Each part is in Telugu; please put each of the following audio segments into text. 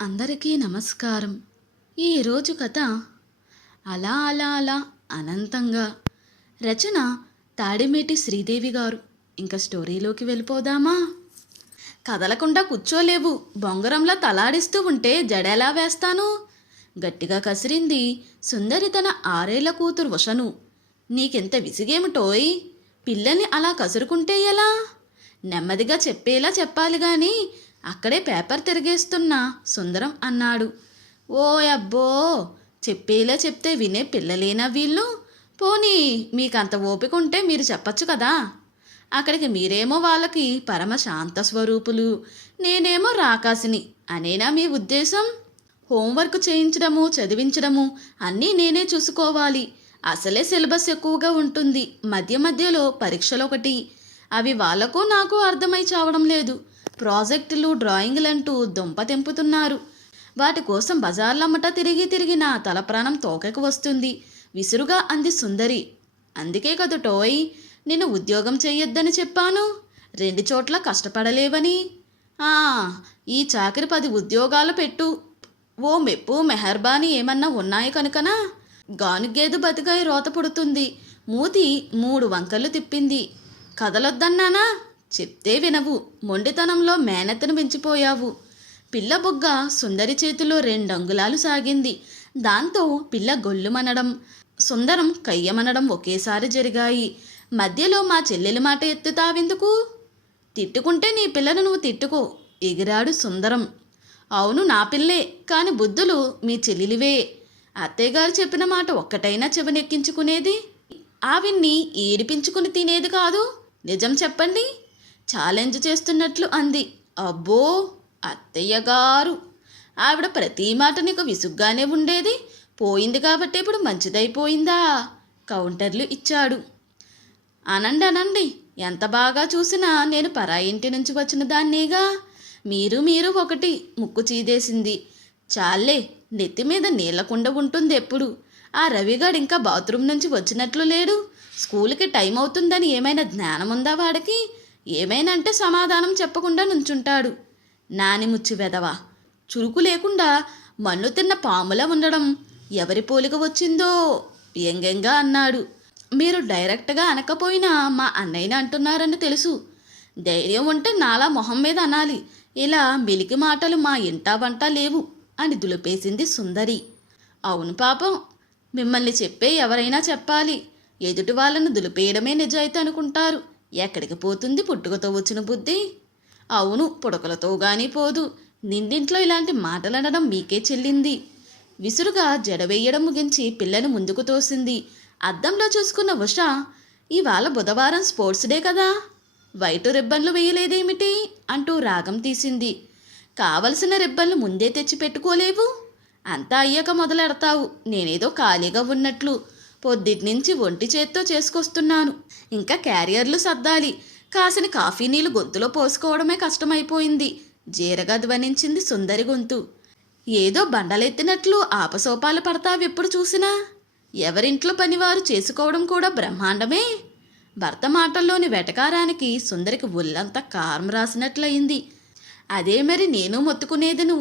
అందరికీ నమస్కారం. ఈరోజు కథ అలా అలా అలా అనంతంగా. రచన తాడిమేటి శ్రీదేవి గారు. ఇంకా స్టోరీలోకి వెళ్ళిపోదామా? కదలకుండా కూర్చోలేవు, బొంగరంలా తలాడిస్తూ ఉంటే జడెలా వేస్తాను? గట్టిగా కసిరింది సుందరి తన 6 ఏళ్ల కూతురు ఉషను. నీకెంత విసిగేమిటోయ్, పిల్లల్ని అలా కసురుకుంటే ఎలా? నెమ్మదిగా చెప్పేలా చెప్పాలి గాని అక్కడే పేపర్ తిరిగేస్తున్న సుందరం అన్నాడు. ఓ అబ్బో, చెప్పేలా చెప్తే వినే పిల్లలేనా వీళ్ళు? పోనీ మీకంత ఓపిక ఉంటే మీరు చెప్పచ్చు కదా. అక్కడికి మీరేమో వాళ్ళకి పరమ శాంత స్వరూపులు, నేనేమో రాకాసిని అనేనా మీ ఉద్దేశం? హోంవర్క్ చేయించడము, చదివించడము అన్నీ నేనే చూసుకోవాలి. అసలే సిలబస్ ఎక్కువగా ఉంటుంది, మధ్య మధ్యలో పరీక్షలొకటి. అవి వాళ్లకు నాకు అర్థమై చావడం లేదు. ప్రాజెక్టులు, డ్రాయింగ్లంటూ దుంప తెంపుతున్నారు. వాటి కోసం బజార్లమ్మట తిరిగి తిరిగి నా తల ప్రాణం తోకకు వస్తుంది, విసురుగా అంది సుందరి. అందుకే కదుటోయ్ నేను ఉద్యోగం చెయ్యొద్దని చెప్పాను, 2 చోట్ల కష్టపడలేవని. ఈ చాకరి 10 ఉద్యోగాలు పెట్టు, ఓ మెప్పు మెహర్బానీ ఏమన్నా ఉన్నాయి కనుకనా? గానుగేదు బతికాయి రోత పుడుతుంది. మూతి 3 వంకర్లు తిప్పింది. కదలొద్దన్నానా? చెప్తే వినవు, మొండితనంలో మేనత్తను పెంచిపోయావు. పిల్ల బుగ్గ సుందరి చేతిలో 2 అంగుళాలు సాగింది. దాంతో పిల్ల గొల్లుమనడం, సుందరం కయ్యమనడం ఒకేసారి జరిగాయి. మధ్యలో మా చెల్లెలి మాట ఎత్తుతావెందుకు? తిట్టుకుంటే నీ పిల్లను నువ్వు తిట్టుకో, ఎగిరాడు సుందరం. అవును, నా పిల్లే, కాని బుద్ధులు మీ చెల్లెలివే. అత్తయ్యగారు చెప్పిన మాట ఒక్కటైనా చెవనెక్కించుకునేది, ఆవిన్ని ఏడిపించుకుని తినేది కాదు. నిజం చెప్పండి, ఛాలెంజ్ చేస్తున్నట్లు అంది. అబ్బో అత్తయ్యగారు, ఆవిడ ప్రతి మాట నీకు విసుగ్గానే ఉండేది, పోయింది కాబట్టి ఇప్పుడు మంచిదైపోయిందా? కౌంటర్లు ఇచ్చాడు. అనండి అనండి, ఎంత బాగా చూసినా నేను పరాయింటి నుంచి వచ్చిన దాన్నేగా. మీరు ఒకటి, ముక్కు చీదేసింది. చాలే, నెత్తి మీద నీళ్లకుండ ఉంటుంది ఎప్పుడు. ఆ రవిగాడు ఇంకా బాత్రూమ్ నుంచి వచ్చినట్లు లేడు. స్కూల్కి టైం అవుతుందని ఏమైనా జ్ఞానం ఉందా వాడికి? ఏమైనా అంటే సమాధానం చెప్పకుండా నుంచుంటాడు. నానిముచ్చి వెదవా, చురుకు లేకుండా మన్ను తిన్న పాములా ఉండడం ఎవరి పోలిక వచ్చిందో వ్యంగ్యంగా అన్నాడు. మీరు డైరెక్ట్గా అనకపోయినా మా అన్నయ్యని అంటున్నారని తెలుసు. ధైర్యం ఉంటే నాలా మొహం మీద అనాలి, ఇలా మెలికి మాటలు మా ఇంటా వంట లేవు అని దులిపేసింది సుందరి. అవును పాపం, మిమ్మల్ని చెప్పే ఎవరైనా చెప్పాలి. ఎదుటి వాళ్ళను దులిపేయడమే నిజాయితీ అనుకుంటారు. ఎక్కడికి పోతుంది పుట్టుకతో వచ్చిన బుద్ధి? అవును, పుడకలతో గానీ పోదు. నిండింట్లో ఇలాంటి మాటలనడం మీకే చెల్లింది. విసురుగా జడవేయడం ముగించి పిల్లను ముందుకు తోసింది. అద్దంలో చూసుకున్న ఉష, ఇవాళ బుధవారం స్పోర్ట్స్ డే కదా, వైటు రిబ్బన్లు వేయలేదేమిటి అంటూ రాగం తీసింది. కావలసిన రిబ్బన్లు ముందే తెచ్చి పెట్టుకోలేవు? అంతా అయ్యాక మొదలెడతావు. నేనేదో ఖాళీగా ఉన్నట్లు పొద్దుట్నుంచి ఒంటి చేత్తో చేసుకొస్తున్నాను. ఇంకా క్యారియర్లు సర్దాలి. కాసిన కాఫీ నీళ్లు గొంతులో పోసుకోవడమే కష్టమైపోయింది. జీరగా ధ్వనించింది సుందరి గొంతు. ఏదో బండలెత్తినట్లు ఆపసోపాలు పడతావెప్పుడు చూసినా. ఎవరింట్లో పనివారు చేసుకోవడం కూడా బ్రహ్మాండమే. భర్త మాటల్లోని వెటకారానికి సుందరికి ఒళ్ళంతా కారం రాసినట్లయింది. అదే మరి నేను మొత్తుకునేదను.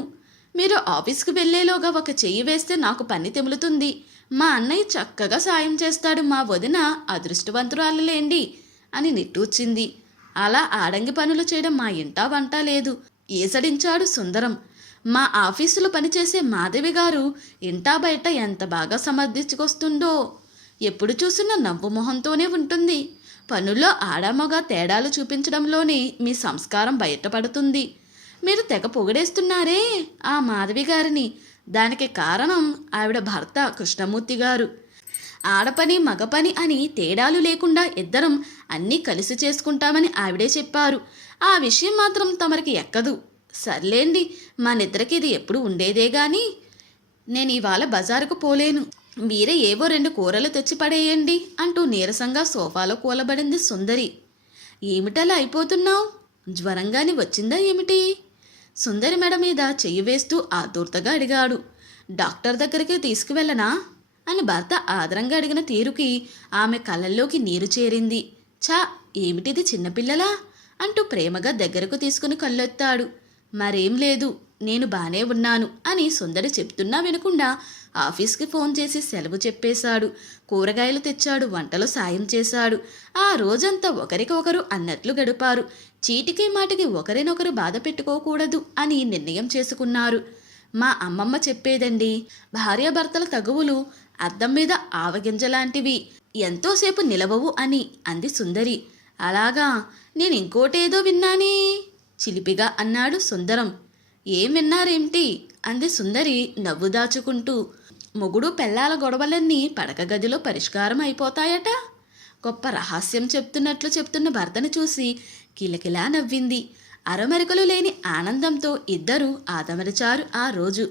మీరు ఆఫీస్కి వెళ్లేలోగా ఒక చెయ్యి వేస్తే నాకు పని తెములుతుంది. మా అన్నయ్య చక్కగా సాయం చేస్తాడు, మా వదిన అదృష్టవంతురాలులేండి అని నిట్టూర్చింది. అలా ఆడంగి పనులు చేయడం మా ఇంటా వంట లేదు, ఏసడించాడు సుందరం. మా ఆఫీసులో పనిచేసే మాధవి గారు ఇంటా బయట ఎంత బాగా సమర్థించుకొస్తుందో. ఎప్పుడు చూసినా నవ్వు మొహంతోనే ఉంటుంది. పనుల్లో ఆడామగ తేడాలు చూపించడంలోనే మీ సంస్కారం బయటపడుతుంది. మీరు తెగ పొగిడేస్తున్నారే ఆ మాధవి గారిని. దానికి కారణం ఆవిడ భర్త కృష్ణమూర్తి గారు. ఆడపని మగపని అని తేడాలు లేకుండా ఇద్దరం అన్నీ కలిసి చేసుకుంటామని ఆవిడే చెప్పారు. ఆ విషయం మాత్రం తమరికి ఎక్కదు. సర్లేండి, మా నిద్రకి ఇది ఎప్పుడు ఉండేదే గాని నేను ఇవాళ బజారుకు పోలేను. మీరే ఏవో 2 కూరలు తెచ్చి పడేయండి అంటూ నీరసంగా సోఫాలో కూలబడింది సుందరి. ఏమిటలా అయిపోతున్నావు? జ్వరంగాని వచ్చిందా ఏమిటి? సుందరి మెడ మీద చెయ్యి వేస్తూ ఆతూర్తగా అడిగాడు. డాక్టర్ దగ్గరికి తీసుకువెళ్ళనా అని భర్త ఆదరంగా అడిగిన తీరుకి ఆమె కళ్ళల్లోకి నీరు చేరింది. ఛా, ఏమిటిది చిన్నపిల్లలా అంటూ ప్రేమగా దగ్గరకు తీసుకుని కళ్ళొత్తాడు. మరేం లేదు, నేను బానే ఉన్నాను అని సుందరి చెప్తున్నా వినకుండా ఆఫీస్కి ఫోన్ చేసి సెలవు చెప్పేశాడు. కూరగాయలు తెచ్చాడు, వంటలో సాయం చేశాడు. ఆ రోజంతా ఒకరికొకరు అన్నట్లు గడిపారు. చీటికి మాటికి ఒకరినొకరు బాధ పెట్టుకోకూడదు అని నిర్ణయం చేసుకున్నారు. మా అమ్మమ్మ చెప్పేదండి, భార్యాభర్తల తగువులు అద్దం మీద ఆవగింజలాంటివి, ఎంతోసేపు నిలవవు అని అంది సుందరి. అలాగా, నేను ఇంకోటేదో విన్నానే చిలిపిగా అన్నాడు సుందరం. ఏం విన్నారేమిటి అంది సుందరి నవ్వు దాచుకుంటూ. మొగుడు పెళ్ళాల గొడవలన్నీ పడక గదిలో పరిష్కారం అయిపోతాయట. గొప్ప రహస్యం చెప్తున్నట్లు చెప్తున్న భర్తను చూసి కిలకిలా నవ్వింది. అరమరికలు లేని ఆనందంతో ఇద్దరూ ఆదమరిచారు ఆ రోజు.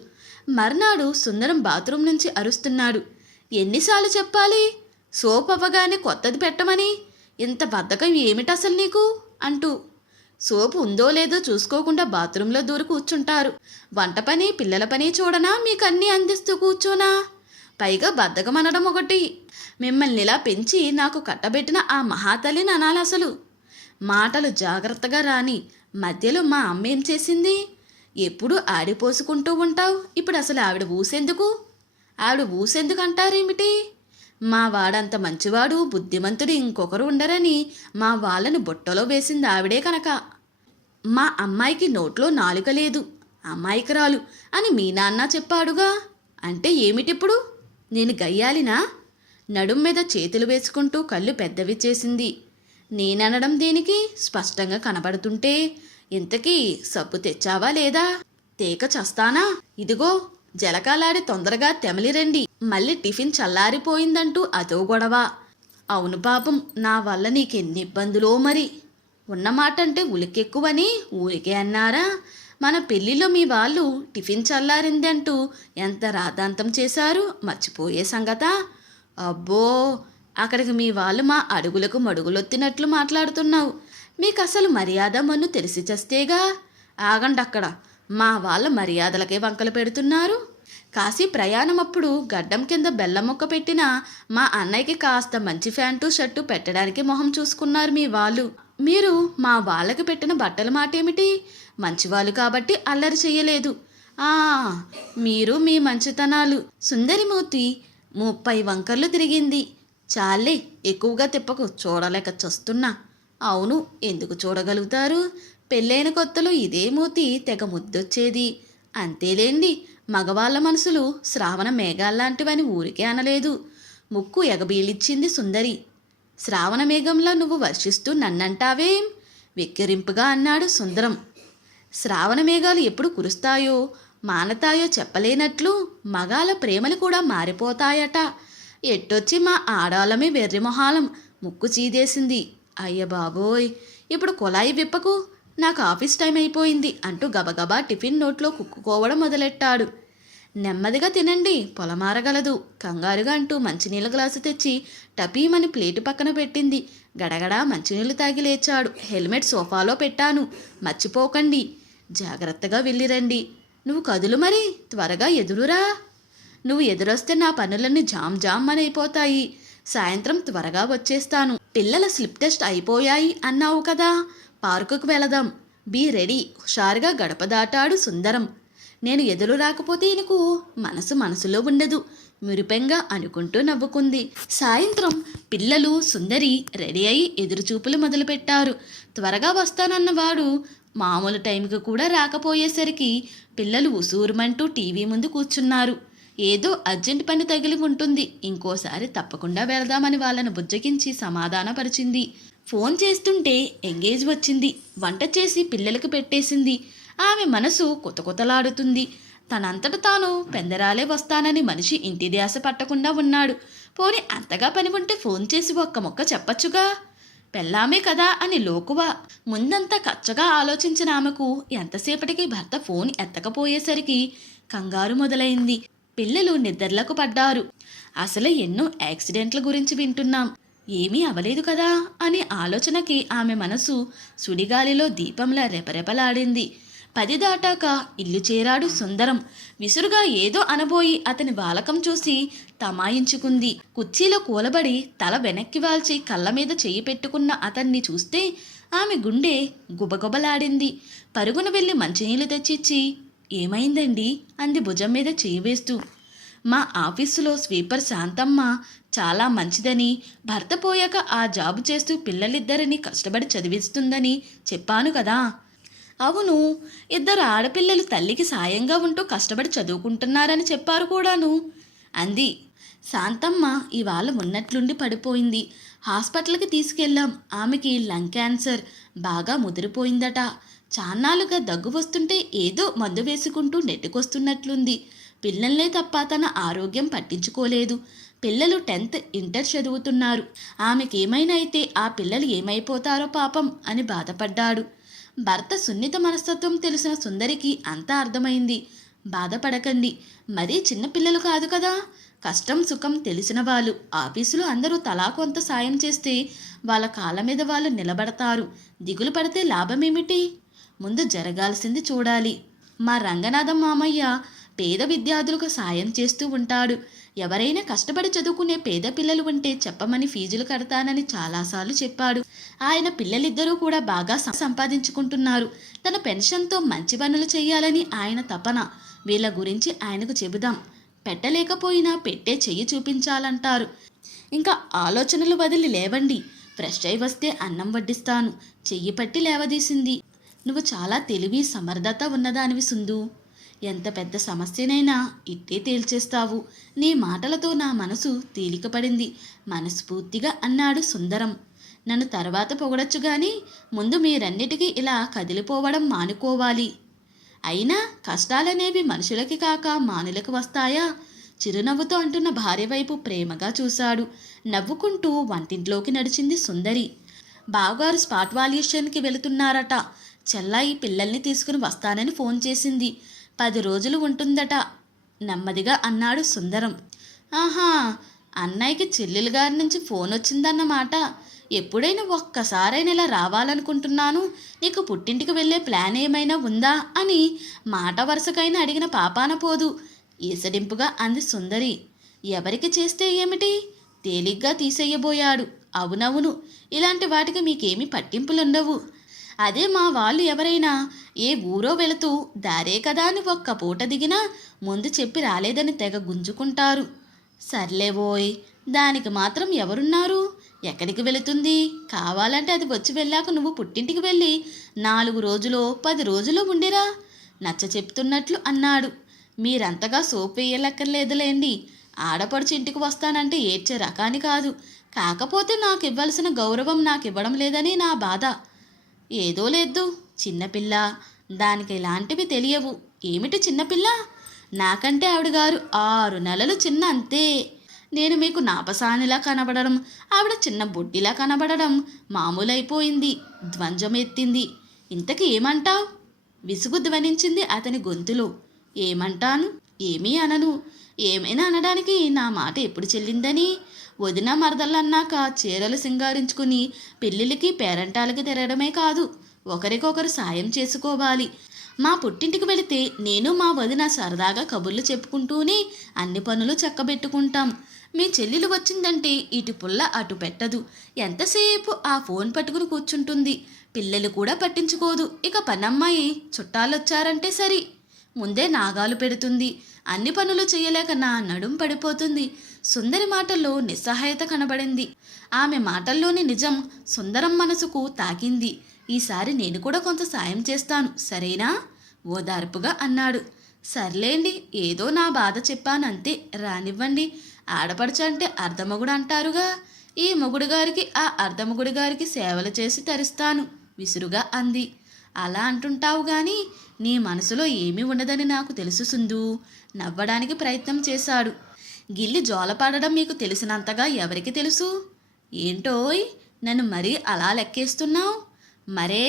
మర్నాడు సుందరం బాత్రూం నుంచి అరుస్తున్నాడు. ఎన్నిసార్లు చెప్పాలి, సోప్ అవ్వగానే కొత్తది పెట్టమని? ఇంత బద్ధకం ఏమిటసలు నీకు అంటూ. సోపు ఉందో లేదో చూసుకోకుండా బాత్రూంలో దూరి కూర్చుంటారు. వంట పని, పిల్లల పని చూడనా, మీకన్నీ అందిస్తూ కూర్చోనా? పైగా బద్ధకం అనడం ఒకటి. మిమ్మల్ని ఇలా పెంచి నాకు కట్టబెట్టిన ఆ మహాతల్లిని అనాలసలు. మాటలు జాగ్రత్తగా రాని. మధ్యలో మా అమ్మ ఏం చేసింది? ఎప్పుడూ ఆడిపోసుకుంటూ ఉంటావు, ఇప్పుడు అసలు ఆవిడ ఊసెందుకు? ఆవిడ ఊసెందుకు అంటారేమిటి? మా వాడంత మంచివాడు, బుద్ధిమంతుడు ఇంకొకరు ఉండరని మా వాళ్ళని బుట్టలో వేసింది ఆవిడే కనుక. మా అమ్మాయికి నోట్లో నాలుక లేదు, అమ్మాయికరాలు అని మీ నాన్న చెప్పాడుగా. అంటే ఏమిటిప్పుడు? నేను గయ్యాలినా? నడుం మీద చేతులు వేసుకుంటూ కళ్ళు పెద్దవి చేసింది. నేననడం దేనికి? స్పష్టంగా కనబడుతుంటే. ఇంతకీ సబ్బు తెచ్చావా లేదా? తేక చస్తానా? ఇదిగో జలకాలాడి తొందరగా తెమలిరండి, మళ్ళీ టిఫిన్ చల్లారిపోయిందంటూ అదో గొడవ. అవును పాపం, నా వల్ల నీకెన్ని ఇబ్బందులో మరి. ఉన్నమాటంటే ఉలికెక్కువని ఊరికే అన్నారా? మన పెళ్లిలో మీ వాళ్ళు టిఫిన్ చల్లారిందంటూ ఎంత రాద్ధాంతం చేశారు, మర్చిపోయే సంగతా? అబ్బో, అక్కడికి మీ వాళ్ళు మా అడుగులకు మడుగులొత్తినట్లు మాట్లాడుతున్నావు. మీకు అసలు మర్యాద మన్ను తెలిసి చస్తేగా. ఆగండక్కడ, మా వాళ్ళ మర్యాదలకే వంకలు పెడుతున్నారు. కాశీ ప్రయాణమప్పుడు గడ్డం కింద బెల్లం ముక్క పెట్టిన మా అన్నయ్యకి కాస్త మంచి ప్యాంటు షర్టు పెట్టడానికి మొహం చూసుకున్నారు మీ వాళ్ళు. మీరు మా వాళ్ళకి పెట్టిన బట్టల మాటేమిటి? మంచివాళ్ళు కాబట్టి అల్లరి చెయ్యలేదు. మీరు మీ మంచితనాలు. సుందరిమూర్తి 30 వంకర్లు తిరిగింది. చాలే, ఎక్కువగా తిప్పకు, చూడలేక చస్తున్నా. అవును, ఎందుకు చూడగలుగుతారు? పెళ్ళైన కొత్తలో ఇదే మూతి తెగ ముద్దొచ్చేది. అంతేలేండి, మగవాళ్ళ మనసులు శ్రావణ మేఘాల్లాంటివని ఊరికే అనలేదు. ముక్కు ఎగబీలిచ్చింది సుందరి. శ్రావణ మేఘంలా నువ్వు వర్షిస్తూ నన్నంటావేం? వెక్కిరింపుగా అన్నాడు సుందరం. శ్రావణ మేఘాలు ఎప్పుడు కురుస్తాయో మానతాయో చెప్పలేనట్లు మగాళ్ళ ప్రేమలు కూడా మారిపోతాయట. ఎట్టొచ్చి మా ఆడాలమే వెర్రిమొహాలం ముక్కు చీదేసింది. అయ్య బాబోయ్, ఇప్పుడు కుళాయి విప్పకు, నాకు ఆఫీస్ టైం అయిపోయింది అంటూ గబగబా టిఫిన్ నోట్లో కుక్కుకోవడం మొదలెట్టాడు. నెమ్మదిగా తినండి, పొలమారగలదు కంగారుగా అంటూ మంచినీళ్ళ గ్లాసు తెచ్చి టపీమని ప్లేటు పక్కన పెట్టింది. గడగడా మంచినీళ్ళు తాగి లేచాడు. హెల్మెట్ సోఫాలో పెట్టాను, మర్చిపోకండి. జాగ్రత్తగా వెళ్ళిరండి. నువ్వు కదులు మరి, త్వరగా ఎదురురా. నువ్వు ఎదురొస్తే నా పనులన్నీ జామ్ జామ్ అని అయిపోతాయి. సాయంత్రం త్వరగా వచ్చేస్తాను. పిల్లల స్లిప్ టెస్ట్ అయిపోయాయి అన్నావు కదా, పార్కుకు వెళదాం. Be ready. హుషారుగా గడప దాటాడు సుందరం. నేను ఎదురు రాకపోతే నీకు మనసులో ఉండదు, మురిపెంగా అనుకుంటూ నవ్వుకుంది. సాయంత్రం పిల్లలు సుందరి రెడీ అయి ఎదురుచూపులు మొదలుపెట్టారు. త్వరగా వస్తానన్నవాడు మామూలు టైంకి కూడా రాకపోయేసరికి పిల్లలు ఉసూరుమంటూ టీవీ ముందు కూర్చున్నారు. ఏదో అర్జెంట్ పని తగిలి ఉంటుంది, ఇంకోసారి తప్పకుండా వెళదామని వాళ్ళను బుజ్జగించి సమాధానపరిచింది. ఫోన్ చేస్తుంటే ఎంగేజ్ వచ్చింది. వంట చేసి పిల్లలకు పెట్టేసింది. ఆమె మనసు కొతకొతలాడుతుంది. తనంతట తాను పెందరాలే వస్తానని మనిషి ఇంటి ధ్యాస పట్టకుండా ఉన్నాడు. పోనీ అంతగా పని ఉంటే ఫోన్ చేసి ఒక్క మొక్క చెప్పచ్చుగా. పెళ్ళామే కదా అని లోకువా. ముందంతా కచ్చగా ఆలోచించిన ఆమెకు ఎంతసేపటికి భర్త ఫోన్ ఎత్తకపోయేసరికి కంగారు మొదలైంది. పిల్లలు నిద్రలకు పడ్డారు. అసలు ఎన్నో యాక్సిడెంట్ల గురించి వింటున్నాం, ఏమీ అవలేదు కదా అనే ఆలోచనకి ఆమె మనసు సుడిగాలిలో దీపంలా రెపరెపలాడింది. 10 దాటాక ఇల్లు చేరాడు సుందరం. విసురుగా ఏదో అనబోయి అతని వాలకం చూసి తమాయించుకుంది. కుర్చీలో కూలబడి తల వెనక్కి వాల్చి కళ్ళ మీద చెయ్యి పెట్టుకున్న అతన్ని చూస్తే ఆమె గుండె గుబగుబలాడింది. పరుగున వెళ్ళి మంచినీళ్లు తెచ్చిచ్చి, ఏమైందండి అంది భుజం మీద చేయి వేస్తూ. మా ఆఫీసులో స్వీపర్ శాంతమ్మ చాలా మంచిదని, భర్త పోయాక ఆ జాబు చేస్తూ పిల్లలిద్దరిని కష్టపడి చదివిస్తుందని చెప్పాను కదా. అవును, ఇద్దరు ఆడపిల్లలు తల్లికి సాయంగా ఉంటూ కష్టపడి చదువుకుంటున్నారని చెప్పారు కూడాను అంది. శాంతమ్మ ఇవాళ ఉన్నట్లుండి పడిపోయింది. హాస్పిటల్కి తీసుకెళ్ళాం. ఆమెకి లంగ్ క్యాన్సర్ బాగా ముదిరిపోయిందట. చాన్నాళ్ళుగా దగ్గు వస్తుంటే ఏదో మందు వేసుకుంటూ నెట్టుకొస్తున్నట్లుంది. పిల్లల్నే తప్ప తన ఆరోగ్యం పట్టించుకోలేదు. పిల్లలు 10th ఇంటర్ చదువుతున్నారు. ఆమెకేమైనా అయితే ఆ పిల్లలు ఏమైపోతారో పాపం అని బాధపడ్డాడు. భర్త సున్నిత మనస్తత్వం తెలిసిన సుందరికి అంతా అర్థమైంది. బాధపడకండి, మరీ చిన్నపిల్లలు కాదు కదా. కష్టం సుఖం తెలిసిన వాళ్ళు. ఆఫీసులో అందరూ తలా కొంత సాయం చేస్తే వాళ్ళ కాళ్ళ మీద వాళ్ళు నిలబడతారు. దిగులు పడితే లాభమేమిటి? ముందు జరగాల్సింది చూడాలి. మా రంగనాథం మామయ్య పేద విద్యార్థులకు సాయం చేస్తూ ఉంటాడు. ఎవరైనా కష్టపడి చదువుకునే పేద పిల్లలు ఉంటే చెప్పమని ఫీజులు కడతానని చాలాసార్లు చెప్పాడు. ఆయన పిల్లలిద్దరూ కూడా బాగా సంపాదించుకుంటున్నారు. తన పెన్షన్తో మంచి పనులు చేయాలని ఆయన తపన. వీళ్ళ గురించి ఆయనకు చెబుదాం. పెట్టలేకపోయినా పెట్టే చెయ్యి చూపించాలంటారు. ఇంకా ఆలోచనలు వదిలి లేవండి. ఫ్రెష్ అయి వస్తే అన్నం వడ్డిస్తాను. చెయ్యి పట్టి లేవదీసింది. నువ్వు చాలా తెలివి సమర్థత ఉన్నదానివి సుందు. ఎంత పెద్ద సమస్యనైనా ఇట్టే తేల్చేస్తావు. నీ మాటలతో నా మనసు తేలికపడింది మనస్ఫూర్తిగా అన్నాడు సుందరం. నన్ను తర్వాత పొగడొచ్చు గాని ముందు మీరన్నిటికీ ఇలా కదిలిపోవడం మానుకోవాలి. అయినా కష్టాలనేవి మనుషులకి కాక మానులకు వస్తాయా? చిరునవ్వుతో అంటున్న భార్య వైపు ప్రేమగా చూశాడు. నవ్వుకుంటూ వంటింట్లోకి నడిచింది సుందరి. బావగారు స్పాట్ వాల్యుయేషన్కి వెళుతున్నారట. చెల్లాయి పిల్లల్ని తీసుకుని వస్తానని ఫోన్ చేసింది. 10 రోజులు ఉంటుందట నెమ్మదిగా అన్నాడు సుందరం. ఆహా, అన్నయ్యకి చెల్లెలు గారి నుంచి ఫోన్ వచ్చిందన్నమాట. ఎప్పుడైనా ఒక్కసారైనా ఇలా రావాలనుకుంటున్నాను. నీకు పుట్టింటికి వెళ్ళే ప్లాన్ ఏమైనా ఉందా అని మాట వరుసకైనా అడిగిన పాపాన పోదు. ఈసడింపుగా అంది సుందరి. ఎవరికి చేస్తే ఏమిటి? తేలిగ్గా తీసేయబోయాడు. అవునవును, ఇలాంటి వాటికి మీకేమీ పట్టింపులుండవు. అదే మా వాళ్ళు ఎవరైనా ఏ ఊరో వెళుతూ దారే కదా అని ఒక్క పూట దిగినా ముందు చెప్పి రాలేదని తెగ గుంజుకుంటారు. సర్లేవోయ్, దానికి మాత్రం ఎవరున్నారు? ఎక్కడికి వెళుతుంది? కావాలంటే అది వచ్చి వెళ్ళాక నువ్వు పుట్టింటికి వెళ్ళి 4 రోజులో 10 రోజులో ఉండిరా. నచ్చ చెప్తున్నట్లు అన్నాడు. మీరంతగా సోపు వేయలక్కర్లేదులేండి. ఆడపడుచు ఇంటికి వస్తానంటే ఏడ్చే రకాని కాదు. కాకపోతే నాకు ఇవ్వాల్సిన గౌరవం నాకు ఇవ్వడం లేదని నా బాధ. ఏదో లేదు, చిన్నపిల్ల, దానికి ఇలాంటివి తెలియవు. ఏమిటి చిన్నపిల్ల? నాకంటే ఆవిడ గారు 6 నెలలు చిన్న, అంతే. నేను మీకు నాపసానిలా కనబడడం, ఆవిడ చిన్న బొడ్డిలా కనబడడం మామూలైపోయింది. ధ్వంజమెత్తింది. ఇంతకీ ఏమంటావ్? విసుగు ధ్వనించింది అతని గొంతులో. ఏమంటాను? ఏమీ అనను. ఏమైనా అనడానికి నా మాట ఎప్పుడు చెల్లిందని? వదిన మరదళ్ళన్నాక చీరలు సింగారించుకుని పెళ్ళిళ్ళకి పేరంటాలకి తిరగడమే కాదు, ఒకరికొకరు సాయం చేసుకోవాలి. మా పుట్టింటికి వెళితే నేను మా వదిన సరదాగా కబుర్లు చెప్పుకుంటూనే అన్ని పనులు చక్కబెట్టుకుంటాం. మీ చెల్లెలు వచ్చిందంటే ఇటు పుల్ల అటు పెట్టదు. ఎంతసేపు ఆ ఫోన్ పట్టుకుని కూర్చుంటుంది. పిల్లలు కూడా పట్టించుకోదు. ఇక పనమ్మాయి చుట్టాలొచ్చారంటే సరి, ముందే నాగాలు పెడుతుంది. అన్ని పనులు చేయలేక నా నడుం పడిపోతుంది. సుందరి మాటల్లో నిస్సహాయత కనబడింది. ఆమె మాటల్లోని నిజం సుందరం మనసుకు తాకింది. ఈసారి నేను కూడా కొంత సాయం చేస్తాను, సరేనా? ఓదార్పుగా అన్నాడు. సర్లేండి, ఏదో నా బాధ చెప్పానంతే, రానివ్వండి. ఆడపడుచు అంటే అర్ధమొగుడు అంటారుగా. ఈ మొగుడు గారికి ఆ అర్ధమొగుడు గారికి సేవలు చేసి తరిస్తాను, విసురుగా అంది. అలా అంటుంటావు గాని నీ మనసులో ఏమీ ఉండదని నాకు తెలుసు సుందు. నవ్వడానికి ప్రయత్నం చేశాడు. గిల్లి జోలపాడడం మీకు తెలిసినంతగా ఎవరికి తెలుసు? ఏంటోయ్, నన్ను మరీ అలా లెక్కేస్తున్నావు? మరే,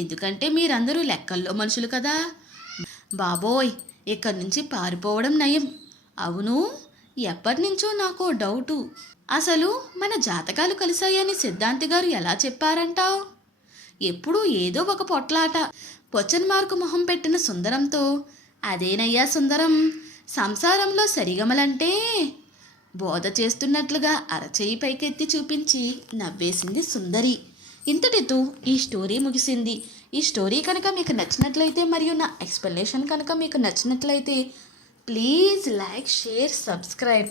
ఎందుకంటే మీరందరూ లెక్కల్లో మనుషులు కదా. బాబోయ్, ఇక్కడి నుంచి పారిపోవడం నయం. అవును, ఎప్పటినుంచో నాకో డౌటు. అసలు మన జాతకాలు కలిశాయని సిద్ధాంతి గారు ఎలా చెప్పారంటావు? ఎప్పుడూ ఏదో ఒక పొట్లాట. పొచ్చన్ మార్కు మొహం పెట్టిన సుందరంతో, అదేనయ్యా సుందరం, సంసారంలో సరిగమలంటే బోధ చేస్తున్నట్లుగా అరచేయి పైకెత్తి చూపించి నవ్వేసింది సుందరి. ఇంతటితో ఈ స్టోరీ ముగిసింది. ఈ స్టోరీ కనుక మీకు నచ్చినట్లయితే మరియు నా ఎక్స్ప్లెనేషన్ కనుక మీకు నచ్చినట్లయితే ప్లీజ్ లైక్ షేర్ సబ్స్క్రైబ్.